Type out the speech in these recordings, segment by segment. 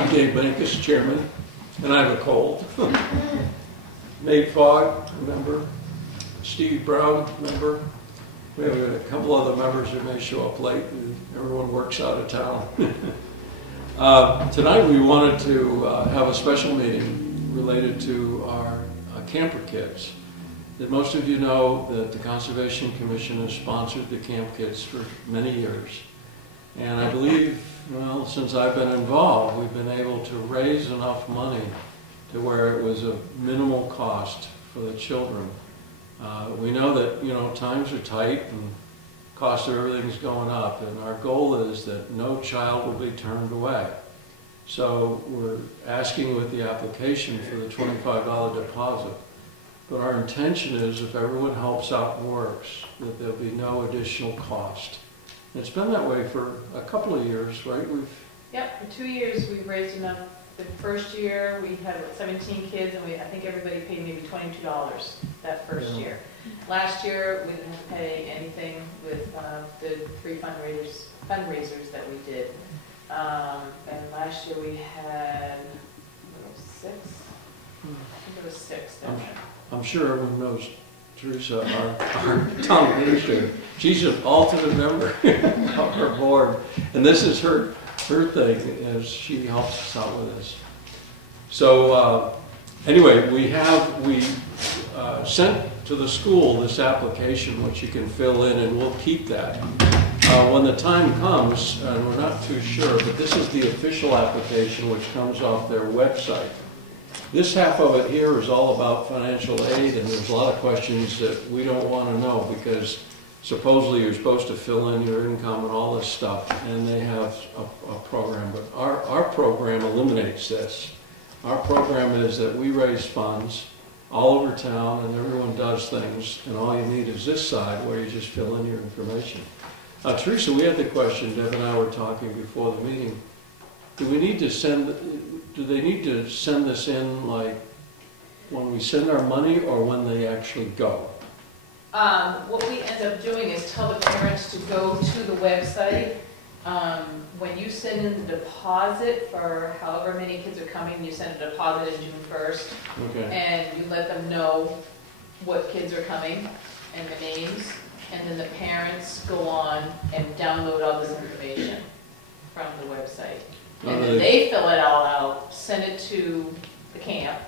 I'm Dave Bankus, chairman, and I have a cold. Nate Fogg, member. Steve Brown, member. We have a couple other members who may show up late. Everyone works out of town. Tonight we wanted to have a special meeting related to our camper kits. That most of you know that the Conservation Commission has sponsored the camp kits for many years. And I believe, well, since I've been involved, we've been able to raise enough money to where it was a minimal cost for the children. We know that, you know, times are tight and cost of everything's going up, and our goal is that no child will be turned away. So we're asking with the application for the $25 deposit. But our intention is, if everyone helps out and works, that there'll be no additional cost. And it's been that way for a couple of years, right? Yep, for 2 years we've raised enough. The first year we had 17 kids, and I think everybody paid maybe $22 that first year. Last year we didn't have to pay anything with the 3 fundraisers that we did. And last year we had 6. I think it was 6. I'm sure everyone knows Teresa, our town administrator. She's an alternate member of our board, and this is her thing, as she helps us out with this. So anyway, we sent to the school this application, which you can fill in, and we'll keep that. When the time comes, and we're not too sure, but this is the official application which comes off their website. This half of it here is all about financial aid, and there's a lot of questions that we don't want to know because supposedly you're supposed to fill in your income and all this stuff, and they have a program. But our program eliminates this. Our program is that we raise funds all over town, and everyone does things, and all you need is this side where you just fill in your information. Teresa, we had the question, Deb and I were talking before the meeting. Do they need to send this in like when we send our money or when they actually go? What we end up doing is tell the parents to go to the website. When you send in the deposit for however many kids are coming, you send a deposit in June 1st. Okay. And you let them know what kids are coming and the names. And then the parents go on and download all this information from the website. And then they fill it all out, send it to the camp.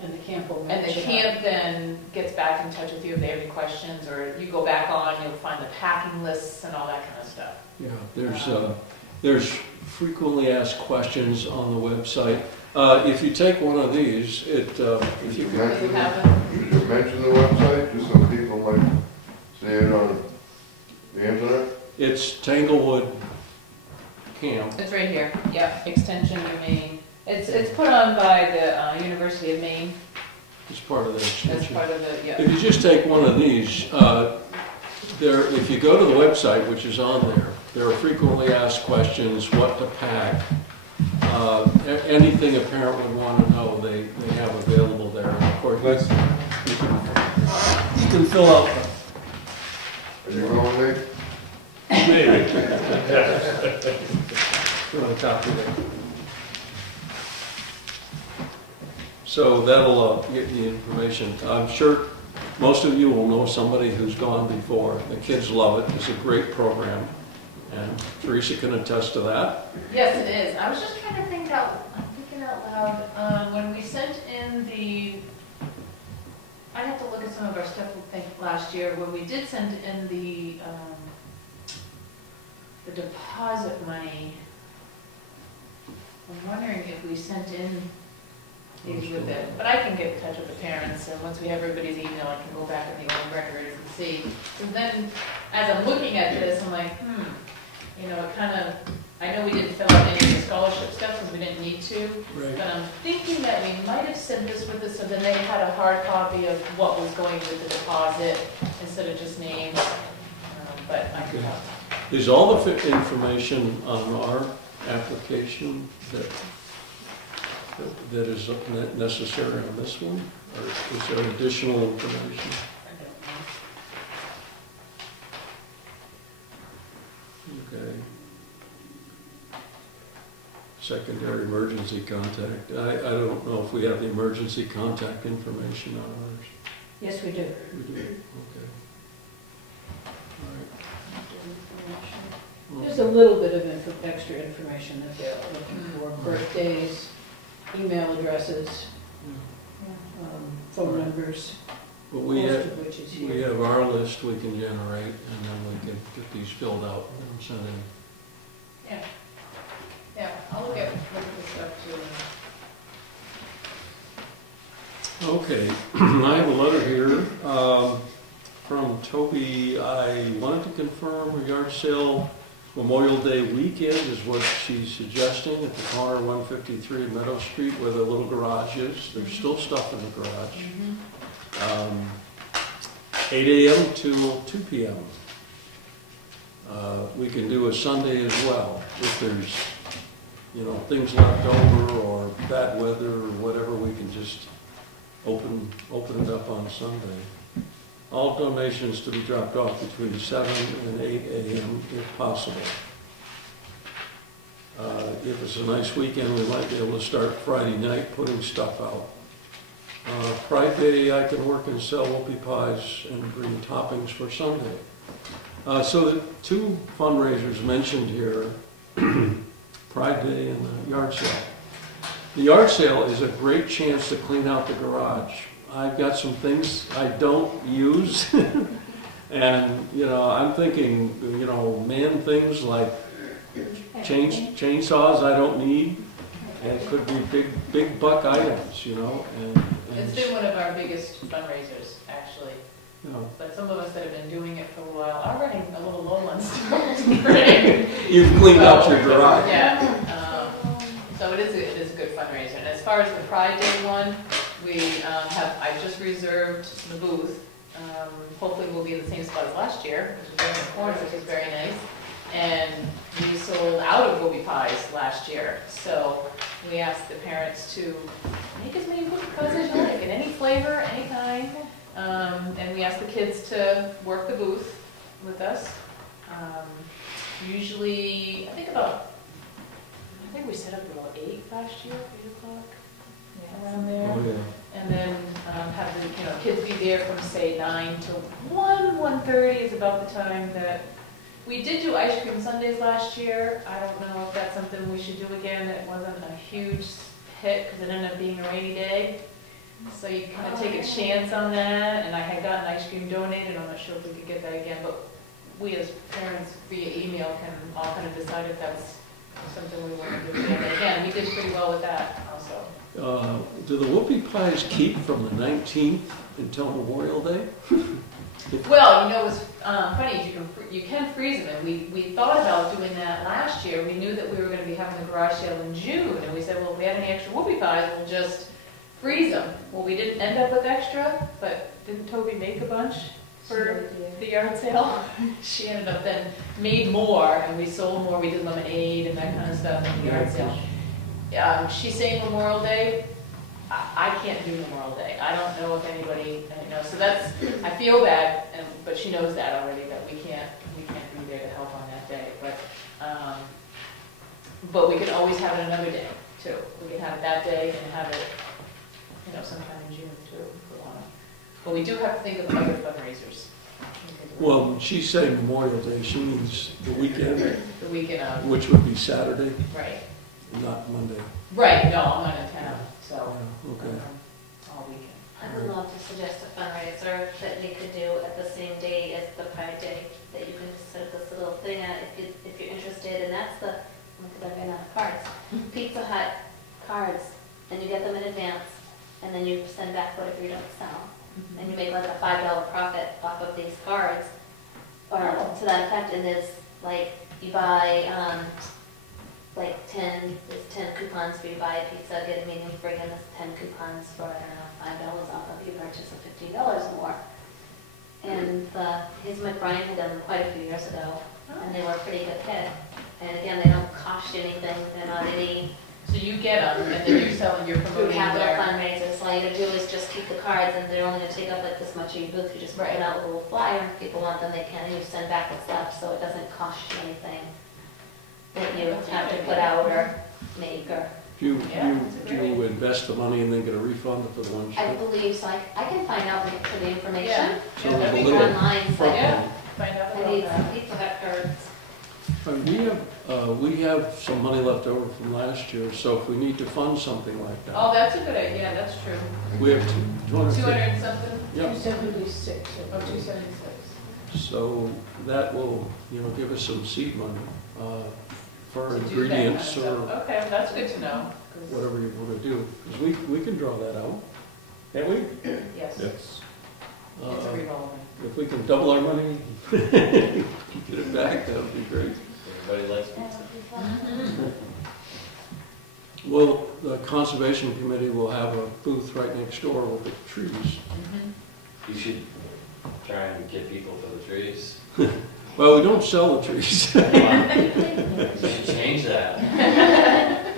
And the camp will And the camp then gets back in touch with you if they have any questions, or you go back on, you'll find the packing lists and all that kind of stuff. Yeah, there's frequently asked questions on the website. If you take one of these, if you can mention the website, just so people might see it on the internet. It's Tanglewood Camp. It's right here. Yep, Extension of Maine. It's put on by the University of Maine. It's part of the extension. That's part of the, yeah. If you just take one of these, if you go to the website, which is on there are frequently asked questions, what to pack, anything a parent would want to know, they have available there. And of course, you can fill out. Are you going, Nate? Maybe. You want to copy that? So that'll get the information. I'm sure most of you will know somebody who's gone before. The kids love it. It's a great program. And Teresa can attest to that. Yes, it is. I was just trying to think out loud. When we sent in I'd have to look at some of our stuff last year. When we did send in the deposit money, I'm wondering if we sent in these with it. But I can get in touch with the parents, and once we have everybody's email, I can go back in the old records and see. So then, as I'm looking at this, I'm like, you know, it kind of, I know we didn't fill out any of the scholarship stuff because we didn't need to, right. But I'm thinking that we might have sent this with us so then they had a hard copy of what was going with the deposit instead of just names. But I can help. Is all the information on our application that is necessary on this one, or is there additional information? Okay. secondary emergency contact. I don't know if we have the emergency contact information on ours. Yes, we do. We do, okay. All right. There's a little bit of extra information that they're looking for, birthdays, email addresses, phone numbers, But most of which is we here. have our list we can generate, and then we can get these filled out and sent in. Yeah. Yeah, I'll look at this stuff too. Okay, I have a letter here from Toby. I wanted to confirm a yard sale Memorial Day weekend is what she's suggesting at the corner of 153 Meadow Street where the little garage is. There's still stuff in the garage. 8 a.m. to 2 p.m. We can do a Sunday as well if there's, you know, things left over or bad weather or whatever. We can just open it up on Sunday. All donations to be dropped off between 7 and 8 a.m. if possible. If it's a nice weekend, we might be able to start Friday night putting stuff out. Pride Day, I can work and sell whoopie pies and bring toppings for Sunday. So the two fundraisers mentioned here, Pride Day and the yard sale. The yard sale is a great chance to clean out the garage. I've got some things I don't use, and, you know, I'm thinking, you know, man things like chainsaws I don't need, and it could be big buck items, you know, and It's been one of our biggest fundraisers, actually. you know. But some of us that have been doing it for a while are running a little low on stuff. You've cleaned out your garage. Yeah. So it is a good fundraiser. And as far as the Pride Day one, I just reserved the booth. Hopefully we'll be in the same spot as last year, which is in the corner, which is very nice. And we sold out of whoopie pies last year. So we asked the parents to make as many whoopie pies as you like, in any flavor, any kind. And we asked the kids to work the booth with us. Usually, I think we set up about 8 last year, 8 o'clock, around there. Oh, yeah. And then have the kids be there from say 9 till 1:30 is about the time that we did do ice cream Sundays last year. I don't know if that's something we should do again. It wasn't a huge hit because it ended up being a rainy day. So you kind of take a chance on that. And I had gotten ice cream donated. I'm not sure if we could get that again, but we as parents via email can all kind of decide if that's something we want to do again. And again, we did pretty well with that also. Do the whoopie pies keep from the 19th until Memorial Day? Well, what's funny is you can freeze them, and we thought about doing that last year. We knew that we were going to be having the garage sale in June, and we said, well, if we have any extra whoopie pies, we'll just freeze them. Well, we didn't end up with extra, but didn't Toby make a bunch for the yard sale? She ended up then made more, and we sold more. We did lemonade and that kind of stuff in the yard sale. She's saying Memorial Day. I can't do Memorial Day. I don't know if anybody, so that's, I feel bad, but she knows that already, that we can't be there to help on that day. But we could always have it another day too. We could have it that day and have it, sometime in June too, if we want to. But we do have to think of other fundraisers. Well, she's saying Memorial Day. She means the weekend, The weekend of, which would be Saturday, right. not Monday. Right, no, I'm not in town, so. Yeah, okay. All weekend. I would love to suggest a fundraiser that we could do at the same day as the Pride Day, that you can just set this little thing at if you're interested, and that's because I ran out of cards. Pizza Hut cards, and you get them in advance, and then you send back whatever you don't sell. And you make like a $5 profit off of these cards, or to that effect, and there's you buy there's 10 coupons for you buy a pizza, get a medium free, and there's 10 coupons for, $5 off of you purchase of $15 more. And his McBrien had done them quite a few years ago, and they were a pretty good hit. And again, they don't cost you anything, they're not any. So you get them, and then you sell them, you're promoting We have their. their fundraisers, so all you gotta do is just keep the cards, and they're only gonna take up this much of your booth. You just print out a little flyer, if people want them, they can, and you send back the stuff, so it doesn't cost you anything that you have to put out or make. Yeah, Do you invest the money and then get a refund for the ones? I believe so. I can find out for the information. So Yeah, there's that'd a be little Online, but front Yeah. end. Find out I about need that. some Pizza Hut cards. We have some money left over from last year, so if we need to fund something like Oh, that, that's a good idea, yeah, that's true. we have 250. 200 and something? Yep, 276. Oh, 276. so that will, give us some seed money for To do that kind of ingredients stuff. or Okay, well, that's good to know. 'Cause- whatever you want to do. Because we can draw that out, can't we? Yes, Yes. it's a Uh, revolving. If we can double our money, get it back, that would be great. Everybody likes pizza. Well, the Conservation Committee will have a booth right next door with the trees. Mhm. You should try and get people for the trees. Well, we don't sell the trees. Come on. You should change that.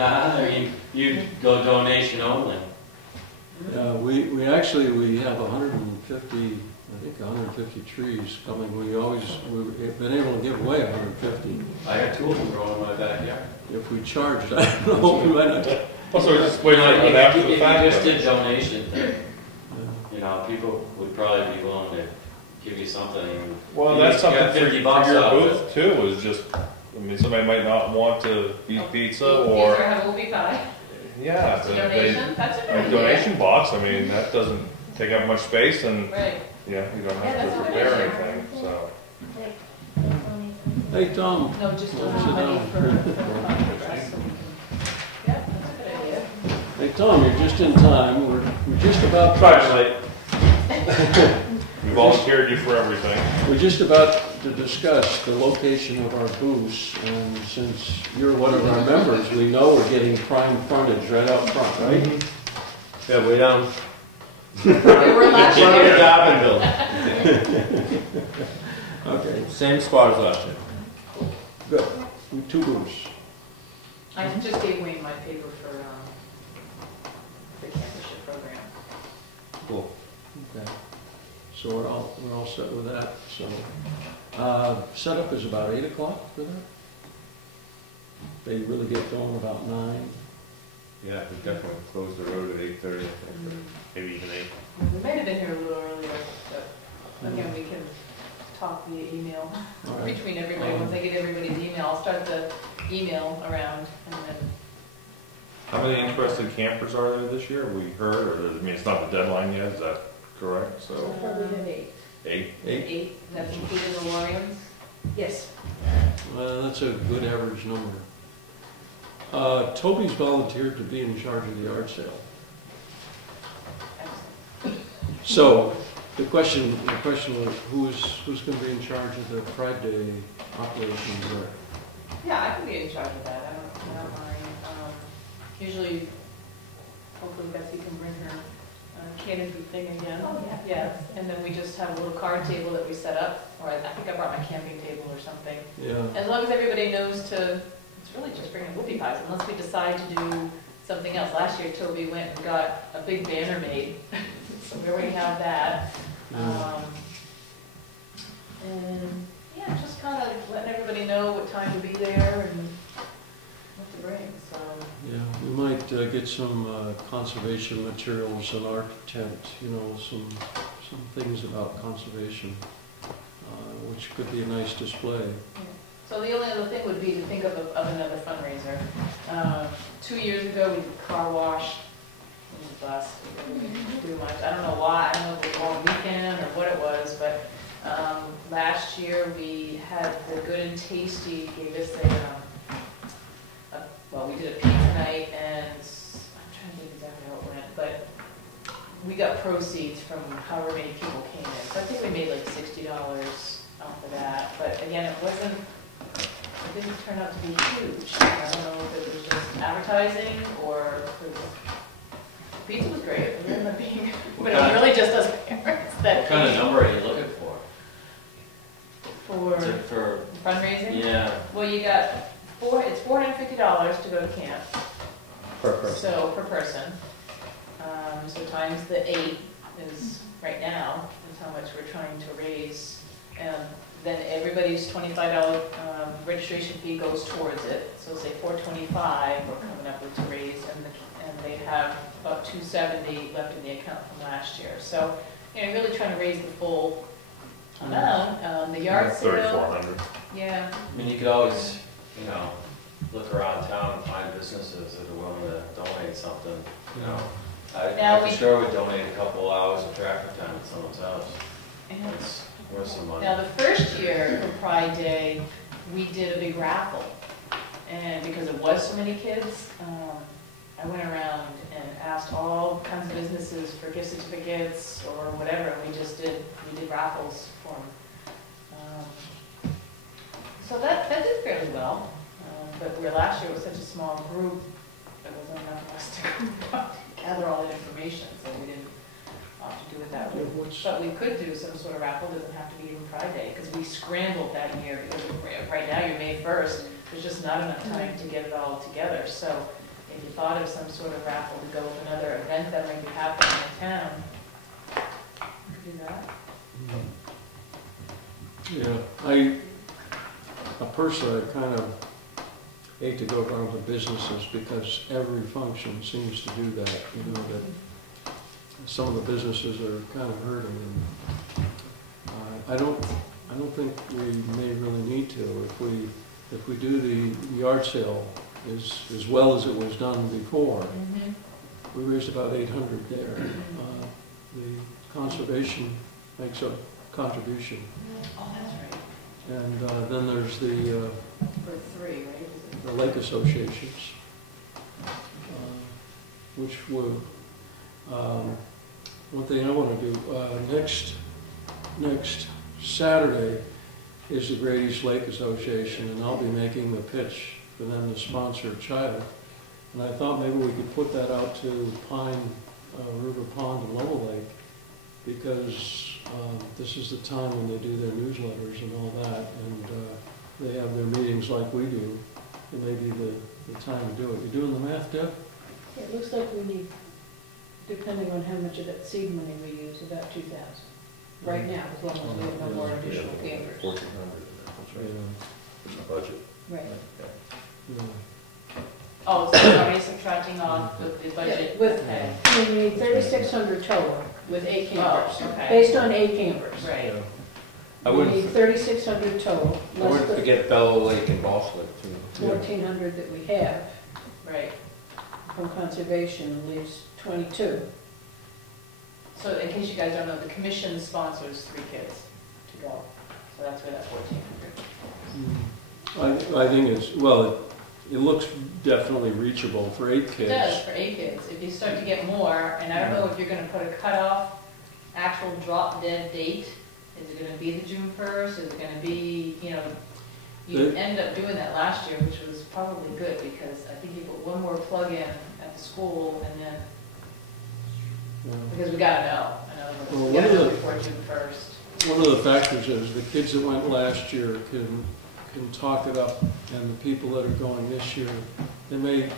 I mean, you go donation only. We actually, we have 150, I think 150 trees coming. We've been able to give away 150. I got 2 of them growing in my backyard. If we charged, I don't know, we might not. Plus, we're just waiting on If it after the you fact. just did donation thing, people would probably be willing to give you something. Well, You that's got something for 50 bucks your out of booth too, is just, somebody might not want to eat pizza Or or, have a movie pie. yeah, Donation, that's a good a idea. donation box, that doesn't take up much space and, Right. you don't Yeah, have that's to a good prepare idea. anything, so. Hey, Tom, No, just Sit donate money down. for us, so we can. Yeah, that's a good idea. hey, Tom, you're just in time. We're just about. We volunteered you for everything. We're just about to discuss the location of our booths, and since you're one of our members, we know we're getting prime frontage right out front, right? Yeah, way down. We were last year. Okay, Same spot as last year. good. 2 booths. I just gave Wayne my paper for the campusship program. Cool. Okay. So we're all set with that, so. Setup is about 8 o'clock for that? They really get going about 9. Yeah, we definitely closed the road at 8:30, maybe even 8. We might have been here a little earlier, but again, we can talk via email All right. between everybody. Once I get everybody's email, I'll start the email around and then. How many interested campers are there this year? We heard, or, it's not the deadline yet, is that correct? So So, far we have 8. 8? 8, that's including the Lorians. Yes. Well, that's a good average number. Toby's volunteered to be in charge of the yard sale. So the question was, who's going to be in charge of the Pride Day operation there? Yeah, I can be in charge of that. I don't mind. Usually, hopefully Betsy can bring her canopy thing again. Oh, yeah. Yes, and then we just have a little card table that we set up, or I think I brought my camping table or something. Yeah. As long as everybody knows to, it's really just bringing whoopie pies, unless we decide to do something else. Last year, Toby went and got a big banner made, so we already have that. Yeah. And, yeah, just kind of letting everybody know what time to be there and what to bring, so. Yeah, we might get some conservation materials in our tent, some things about conservation, which could be a nice display. So the only other thing would be to think of another fundraiser. 2 years ago, we did car wash. It was a bust. We didn't do much. I don't know why. I don't know if it was a long weekend or what it was, but last year we had the Good and Tasty gave us well, we did a pizza night, and I'm trying to think exactly how it went, but we got proceeds from however many people came in. So I think we made like $60 off of that. But again, it didn't turn out to be huge. I don't know if it was just advertising or pizza was great. It ended up being, but it was really just us parents that What kind of came number are you looking for? for fundraising. Yeah. Well, you got it's $450 to go to camp. Per person. So per person. So times the 8 is right now is how much we're trying to raise. Then everybody's $25 registration fee goes towards it. So say $425 we're coming up with to raise, and have about $270 left in the account from last year. So, really trying to raise the full amount. The yard sale, 3,400. yeah. I mean, you could always, look around town and find businesses that are willing to donate something, Now I for we- sure would donate a couple hours of tractor time at someone's house. And It's worth some money. Now, the first year for Pride Day, we did a big raffle. And because it was so many kids, I went around and asked all kinds of businesses for gift certificates or whatever. And we did raffles for them. So that did fairly well. But last year was such a small group, there wasn't enough of us to gather all that information, so we didn't opt to do it that way. But we could do some sort of raffle, doesn't have to be even Pride Day, because we scrambled that year, because right now you're May 1st, there's just not enough time to get it all together. So if you thought of some sort of raffle to go with another event that might be happening in town, you could do that. Yeah, personally, I kind of hate to go around to businesses because every function seems to do that, that some of the businesses are kind of hurting. And I don't think we may really need to. If we do the yard sale as well as it was done before, we raised about 800 there. The conservation makes a contribution. Oh, that's right. And then there's the For 3, right? the lake associations, which would, one thing I want to do, next Saturday is the Great East Lake Association, and I'll be making the pitch for them to sponsor a child. And I thought maybe we could put that out to Pine, River Pond and Level Lake, because this is the time when they do their newsletters and all that, and they have their meetings like we do. It may be the time to do it. You doing the math, Deb? It looks like we need, depending on how much of that seed money we use, about 2,000. Right now, as long as we have no more additional campers. 1,400 that's right. In the budget. Right. Yeah. Oh, so it's already subtracting off the budget? With, Okay. we need 3,600 total with 8 campers. Oh, okay. Based on 8 campers. Right. I We wouldn't, need 3,600 total, I less wouldn't the forget Bellow Lake and Boss Lake too. 1,400 that we have Right. from conservation leaves 22. So in case you guys don't know, the commission sponsors 3 kids to go. So that's where that 1,400. I think it's, well, it looks definitely reachable for 8 kids. It does for 8 kids. If you start to get more, and I don't know if you're gonna put a cutoff, actual drop dead date. Is it gonna be the June 1st? Is it gonna be, you ended up doing that last year, which was probably good, because I think you put one more plug in at the school, and then, because we gotta know. I know, Well, we gotta know before June 1st. One of the factors is the kids that went last year can talk it up, and the people that are going this year, they may,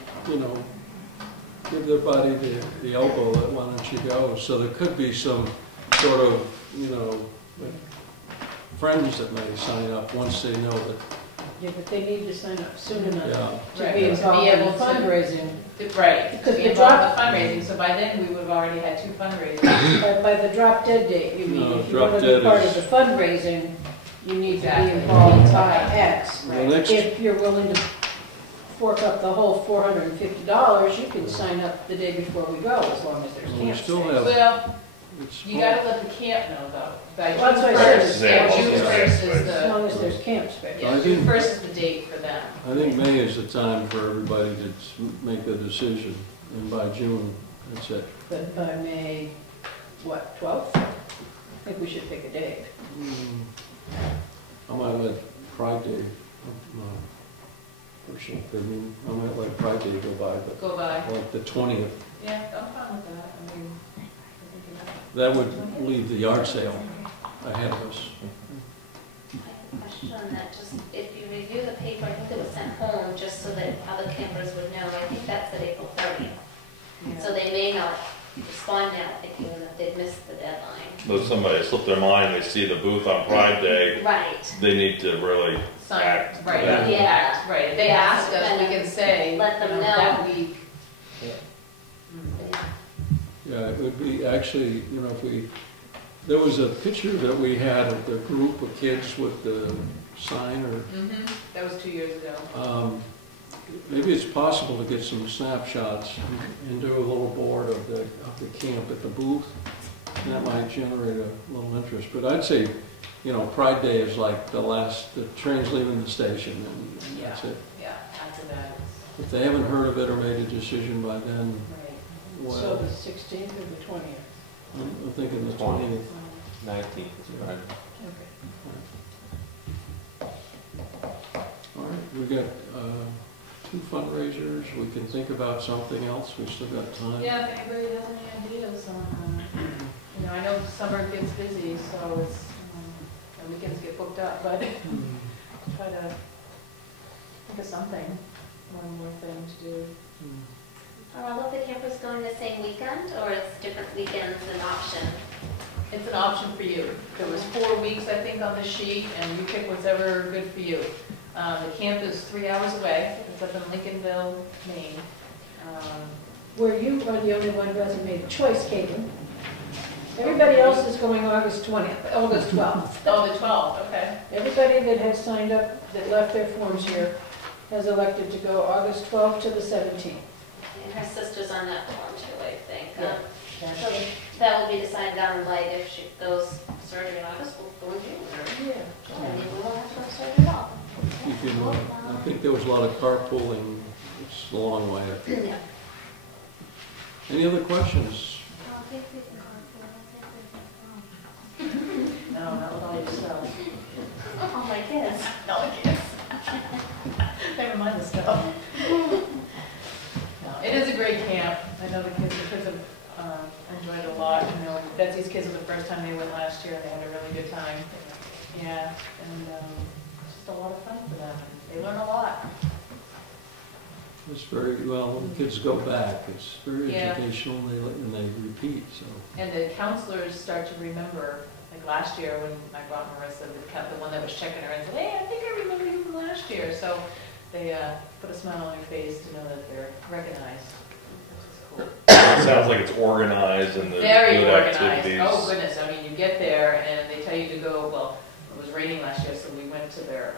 give their body the elbow that why don't you go. So there could be some sort of, like friends that may sign up once they know that, Yeah, but they need to sign up soon enough yeah. to Right. be To involved be in able to- fundraising. Right, Because to the be involved drop- with fundraising, so by then we would have already had 2 fundraisers. By the drop dead date, you mean, No, if you want drop to be dead part is- of the fundraising, you need to be Exactly. involved by X. The next, If you're willing to fork up the whole $450, you can sign up the day before we go, as long as there's we camp still space. have, Well, it's, you gotta let the camp know though. By Well, that's June what I said. 1st, Yeah, June yeah. 1st is As the, long as there's camp space. yeah, I June think- 1st is the date for them. I think May is the time for everybody to make a decision, and by June, that's it. But by May, 12th? I think we should pick a date. I might let Pride Day, personal opinion, I might let Pride Day go by, but Go by. like the 20th, Yeah, I'm fine with that. I mean, I think that would leave the yard sale ahead of us. I have a question on that, just if you review the paper, I think it was sent home, just so that other campers would know, I think that's at April 30th. yeah. So they may not respond now thinking that they've missed the deadline. But somebody slipped their mind, they see the booth on Pride Day, Right. they need to really Sign, act. right, Yeah. Yeah. act, right. If they Yeah, ask so us, we kind can of say, let them know. that week. Yeah. Mhm. Yeah, it would be, actually, you know, if we, there was a picture that we had of the group of kids with the sign, or, That was 2 years ago. maybe it's possible to get some snapshots and do a little board of the camp at the booth. And that might generate a little interest. But I'd say, you know, Pride Day is like the train's leaving the station, and that's it. Yeah, after that, If they haven't heard of it or made a decision by then, right. So well, the 16th or the 20th? I'm thinking the 20th. 20th. 19th is Friday. Okay. All right, we got 2 fundraisers. We can think about something else. We still got time. Yeah, if anybody has any ideas on, you know, I know summer gets busy, so it's, the weekends get booked up, but try to think of something, one more thing to do. Are all of the campers going the same weekend, or it's different weekends an option? It's an option for you. There was 4 weeks, I think, on the sheet, and you pick whatever good for you. The camp is 3 hours away. It's up in Lincolnville, Maine. Where you are the only one who hasn't made a choice, Caitlin. Everybody else is going August 20th, August 12th. Oh, the 12th, okay. Everybody that has signed up, that left their forms here, has elected to go August 12th to the 17th. And her sister's on that form too, I think. Yeah. So that will be decided down the line if she goes surgery in August, we'll go in June. Yeah. And we won't have to go surgery at all. You can, I think there was a lot of carpooling. It's a long way. Yeah. Any other questions? No, not with all your stuff. Oh, my kids. No, the kids. Never mind the stuff. No, it is a great camp. I know the kids have enjoyed it a lot. You know, Betsy's kids were the first time they went last year, and they had a really good time. Yeah, and it's just a lot of fun for them. They learn a lot. It's very, well, when the kids go back, it's very Yeah. educational, and they repeat, so. And the counselors start to remember, like last year when I brought Marissa, the one that was checking her in, said, hey, I think I remember you from last year. So they put a smile on their face to know that they're recognized. Which is cool. It sounds like it's organized and the Very good organized. activities. Oh, goodness. I mean, you get there and they tell you to go, well, it was raining last year, so we went to their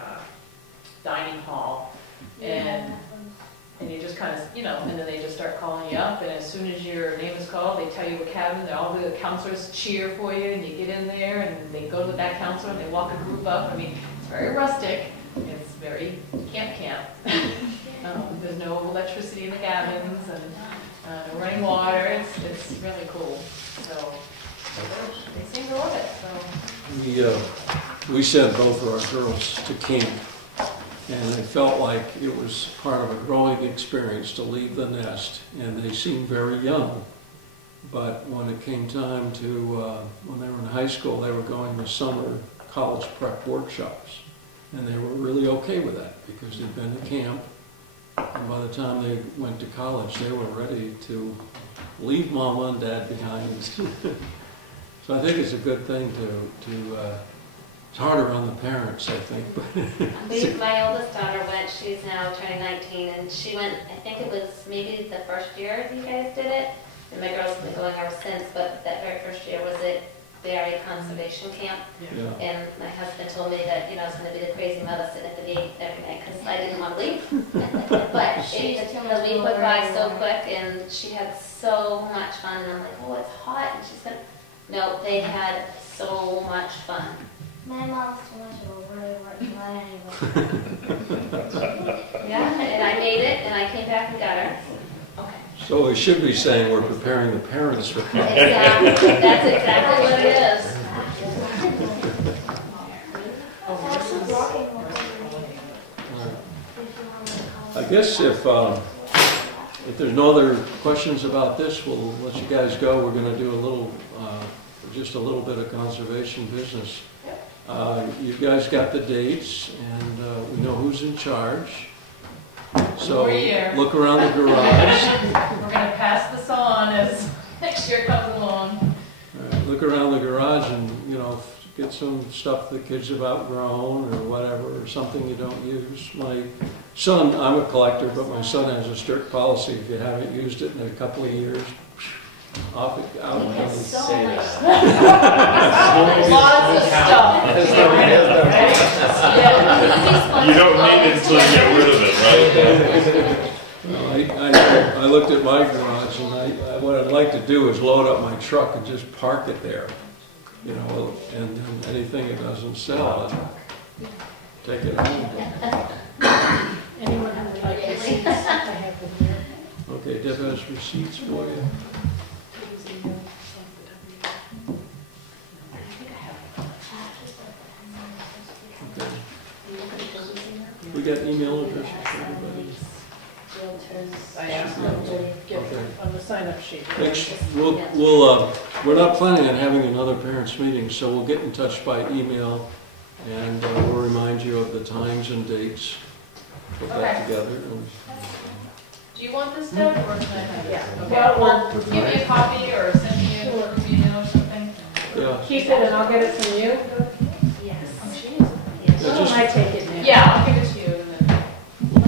dining hall. And you just kind of, you know, and then they just start calling you up, and as soon as your name is called, they tell you what cabin, all the counselors cheer for you, and you get in there, and they go to that counselor, and they walk a group up. I mean, it's very rustic. It's very camp. There's no electricity in the cabins, and no running water. It's really cool. So they seem to love it. So. We sent both of our girls to camp, and it felt like it was part of a growing experience to leave the nest, and they seemed very young. But when it came time to, when they were in high school, they were going to summer college prep workshops, and they were really okay with that because they'd been to camp, and by the time they went to college, they were ready to leave mama and dad behind. So I think it's a good thing to it's harder on the parents, I think. My oldest daughter went, she's now turning 19, and she went, I think it was maybe the first year you guys did it, and my girls have been going ever since, but that very first year was at Berry Conservation Camp. Yeah. And my husband told me that, you know, I was going to be the crazy mother sitting at the gate every night because I didn't want to leave. But the week went by so quick, and she had so much fun, and I'm like, oh, it's hot, and she said, no, they had so much fun. My mom's too much of a really working mother anyway. Yeah, and I made it, and I came back and got her. Okay. So we should be saying we're preparing the parents for college. Exactly, that's exactly what it is. I guess if there's no other questions about this, we'll let you guys go. We're going to do a little, just a little bit of conservation business. You guys got the dates, and we know who's in charge. So look around the garage. We're going to pass this on as next year comes along. Look around the garage and, you know, get some stuff the kids have outgrown or whatever, or something you don't use. My son, I'm a collector, but my son has a strict policy. If you haven't used it in a couple of years, out We of have county. so say much. Lots of stuff. You don't need it until you get rid of it, right? Well, I looked at my garage and what I'd like to do is load up my truck and just park it there, you know, and then anything that doesn't sell, I'd take it home. Anyone have like receipts? I have them here. Okay, Deb has receipts for you. Okay. We got email addresses for everybody. I asked them to Get Okay. on the sign-up sheet. We're not planning on having another parents' meeting, so we'll get in touch by email, and we'll remind you of the times and dates. Put that together. And Do you want this, Deb, or can I have it? Yeah. Okay, Well, well, give me a copy or send me a email or something. Yeah, Keep it and I'll get it from you. Yes. Oh, she is. Yes. Yeah, Or just- I take it now. Yeah, I'll give it to you and then,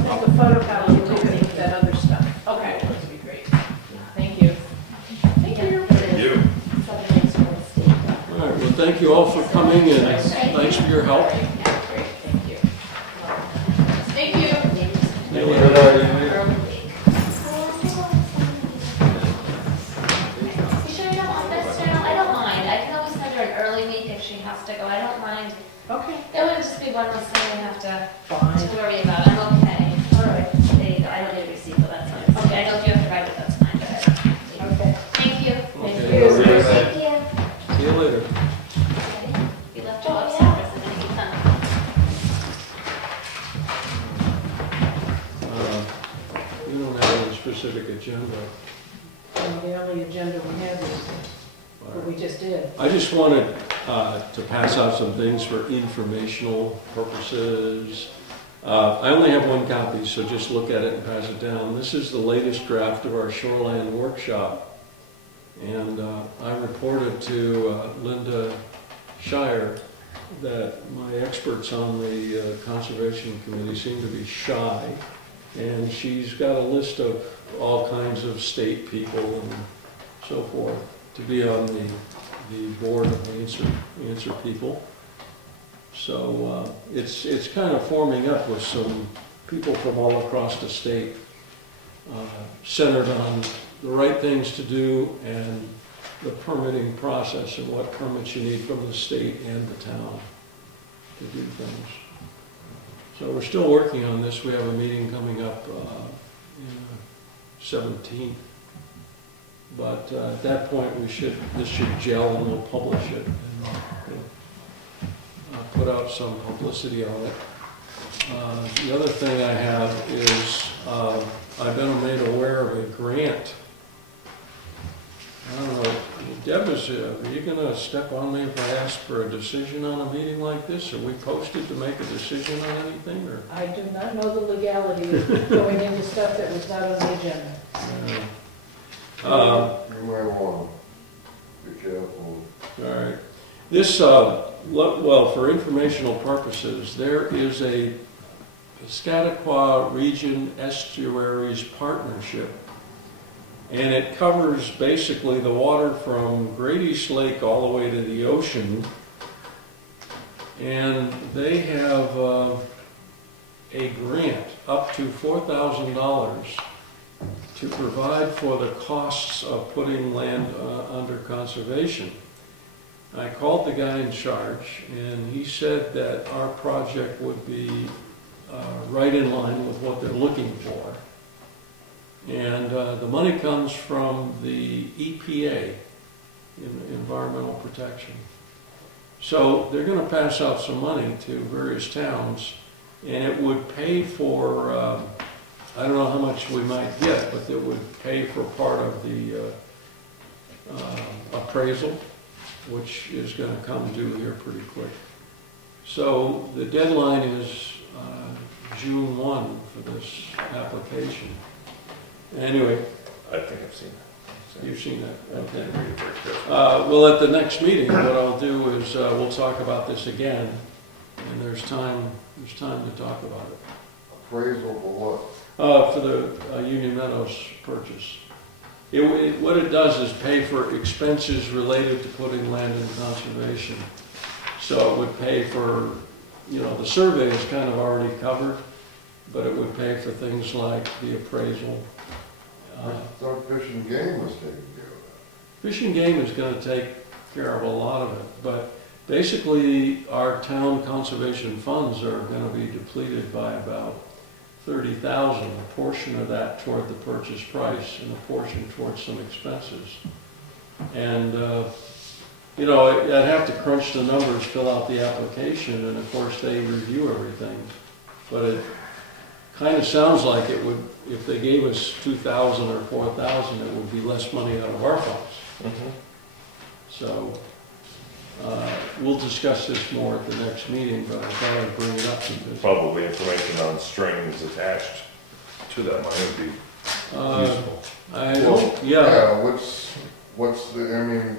I'll make a photocopy and take that other stuff. okay, that'd be great. Thank you. Thank you. You. all right, well, thank you all for coming, and thanks for your help. Great, thank you. Thank you. See you later. You sure you don't want this journal? I don't mind. I can always send her an early week if she has to go. I don't mind. Okay. It would just be one less thing I have to Fine. worry about. I'm okay. All right. There you go. I don't need a receipt, but that's fine. Okay, I know if you have to write it, that's fine. But Okay. thank you. Okay, you. Thank you. see you later. You left your website for some minutes, huh? We don't have any specific agenda. And the only agenda we have is what we just did. I just wanted to pass out some things for informational purposes. I only have one copy, so just look at it and pass it down. This is the latest draft of our shoreland workshop. And I reported to Linda Shire that my experts on the Conservation Committee seem to be shy. And she's got a list of all kinds of state people and so forth to be on the board of answer people. So it's kind of forming up with some people from all across the state, centered on the right things to do and the permitting process and what permits you need from the state and the town to do things. So we're still working on this. We have a meeting coming up 17th. But at that point, this should gel and we'll publish it and put out some publicity on it. The other thing I have is I've been made aware of a grant. I don't know, Deb, are you going to step on me if I ask for a decision on a meeting like this? Are we posted to make a decision on anything, or? I do not know the legality of going into stuff that was not on the agenda. You might want to be careful. All right. This, well, for informational purposes, there is a Piscataqua Region Estuaries Partnership, and it covers basically the water from Great East Lake all the way to the ocean, and they have a grant up to $4,000 to provide for the costs of putting land under conservation. I called the guy in charge, and he said that our project would be right in line with what they're looking for. And the money comes from the EPA, Environmental Protection. So they're going to pass out some money to various towns, and it would pay for, I don't know how much we might get, but it would pay for part of the appraisal, which is going to come due here pretty quick. So the deadline is June 1 for this application. Anyway. I think I've seen that. You've seen that? Okay. Read it very carefully. Well, at the next meeting, what I'll do is we'll talk about this again, and there's time to talk about it. Appraisal for what? For the Union Meadows purchase. What it does is pay for expenses related to putting land in conservation. So it would pay for, the survey is kind of already covered, but it would pay for things like the appraisal. I thought Fish and Game was taking care of that. Fish and Game is going to take care of a lot of it, but basically our town conservation funds are going to be depleted by about 30,000, a portion of that toward the purchase price and a portion towards some expenses. And, I'd have to crunch the numbers, fill out the application, and of course they review everything. But it kind of sounds like it would, if they gave us 2,000 or 4,000, it would be less money out of our funds. Mm-hmm. So we'll discuss this more at the next meeting, but I thought I'd bring it up because Probably information on strings attached to that money would be useful. I don't, Yeah,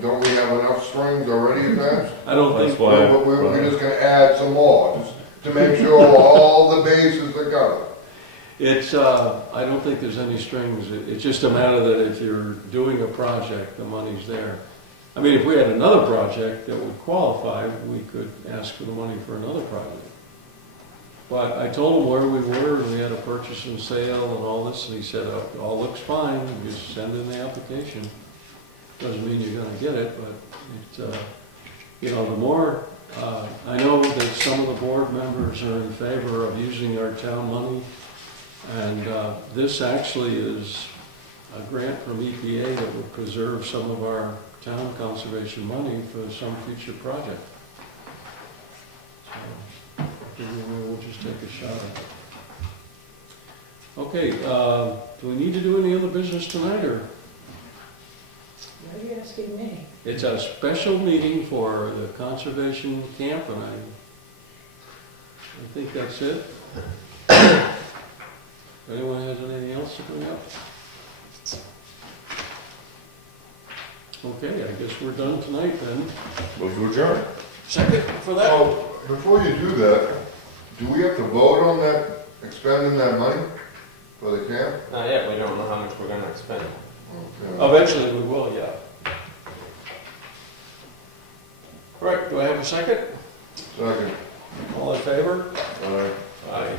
don't we have enough strings already attached? I don't That's think, why- But we're just gonna add some more, just to make sure all the bases are covered. it's, I don't think there's any strings. It's just a matter that if you're doing a project, the money's there. I mean, if we had another project that would qualify, we could ask for the money for another project. But I told him where we were, and we had a purchase and sale and all this, and he said, oh, it all looks fine, you just send in the application. Doesn't mean you're gonna get it, but it's, the more, I know that some of the board members are in favor of using our town money, and this actually is a grant from EPA that would preserve some of our town conservation money for some future project. So, we'll just take a shot at it. Okay, do we need to do any other business tonight, or? Why are you asking me? It's a special meeting for the conservation camp, and I think that's it. If anyone has anything else to bring up? Okay, I guess we're done tonight then. Move to adjourn. Second for that? Oh, before you do that, do we have to vote on that, expending that money for the camp? Not yet, we don't know how much we're gonna expend. Okay. Eventually we will, yeah. All right, do I have a second? Second. All in favor? All right. Aye.